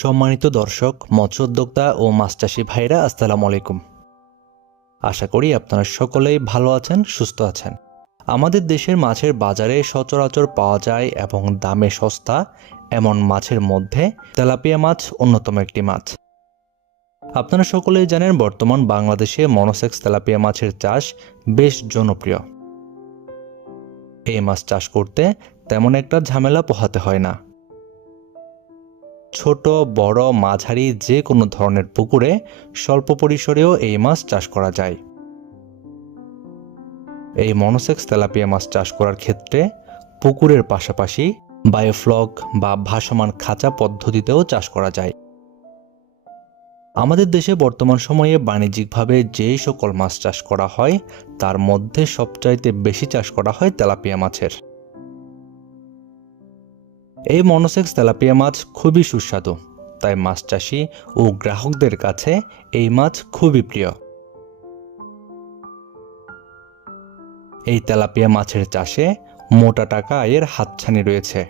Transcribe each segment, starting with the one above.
সম্মানিত দর্শক মৎস্য উদ্যোক্তা ও মাছ চাষি ভাইরা, আসসালামু আলাইকুম। আশা করি আপনারা সকলেই ভালো আছেন, সুস্থ আছেন। আমাদের দেশের মাছের বাজারে সচরাচর পাওয়া যায় এবং দামে সস্তা এমন মাছের মধ্যে তেলাপিয়া মাছ অন্যতম একটি মাছ। আপনারা সকলেই জানেন, বর্তমান বাংলাদেশে মনোসেক্স তেলাপিয়া মাছের চাষ বেশ জনপ্রিয়। এই মাছ চাষ করতে তেমন একটা ঝামেলা পোহাতে হয় না। ছোট, বড়, মাঝারি যে কোনো ধরনের পুকুরে স্বল্প পরিসরেও এই মাছ চাষ করা যায়। এই মনোসেক্স তেলাপিয়া মাছ চাষ করার ক্ষেত্রে পুকুরের পাশাপাশি বায়োফ্লক বা ভাসমান খাঁচা পদ্ধতিতেও চাষ করা যায়। আমাদের দেশে বর্তমান সময়ে বাণিজ্যিকভাবে যেই সকল মাছ চাষ করা হয়, তার মধ্যে সবচাইতে বেশি চাষ করা হয় তেলাপিয়া মাছের। এই মনোসেক্স তেলাপিয়া মাছ খুবই সুস্বাদু, তাই মাছ চাষি ও গ্রাহকদের কাছে এই মাছ খুবই প্রিয়। এই তেলাপিয়া মাছের চাষে মোটা টাকা আয়ের হাতছানি রয়েছে।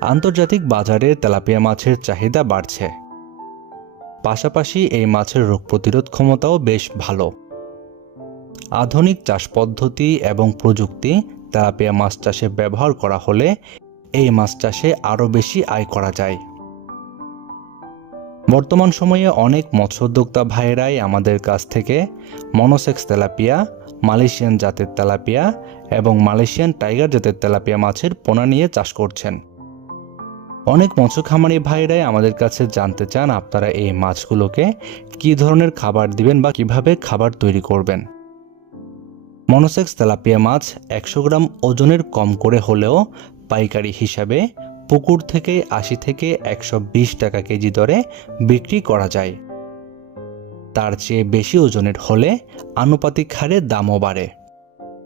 আন্তর্জাতিক বাজারে তেলাপিয়া মাছের চাহিদা বাড়ছে। পাশাপাশি এই মাছের রোগ প্রতিরোধ ক্ষমতাও বেশ ভালো। আধুনিক চাষ পদ্ধতি এবং প্রযুক্তি তেলাপিয়া মাছ চাষে ব্যবহার করা হলে এই মাছ চাষে আরও বেশি আয় করা যায়। বর্তমান সময়ে অনেক মৎস্য উদ্যোক্তা ভাইয়েরাই আমাদের কাছ থেকে মনোসেক্স তেলাপিয়া, মালয়েশিয়ান জাতের তেলাপিয়া এবং মালয়েশিয়ান টাইগার জাতের তেলাপিয়া মাছের পোনা নিয়ে চাষ করছেন। অনেক মৎস্য খামারি ভাইরাই আমাদের কাছে জানতে চান আপনারা এই মাছগুলোকে কী ধরনের খাবার দিবেন বা কীভাবে খাবার তৈরি করবেন। মনোসেক্স তেলাপিয়া মাছ একশো গ্রাম ওজনের কম করে হলেও পাইকারি হিসাবে পুকুর থেকে আশি থেকে একশো বিশ টাকা কেজি দরে বিক্রি করা যায়। তার চেয়ে বেশি ওজনের হলে আনুপাতিক হারে দামও বাড়ে।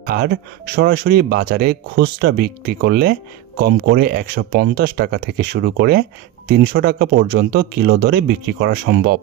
আর সরাসরি বাজারে খুচরা বিক্রি করলে কম করে একশো পঞ্চাশ টাকা থেকে শুরু করে তিনশো টাকা পর্যন্ত কিলো দরে বিক্রি করা সম্ভব।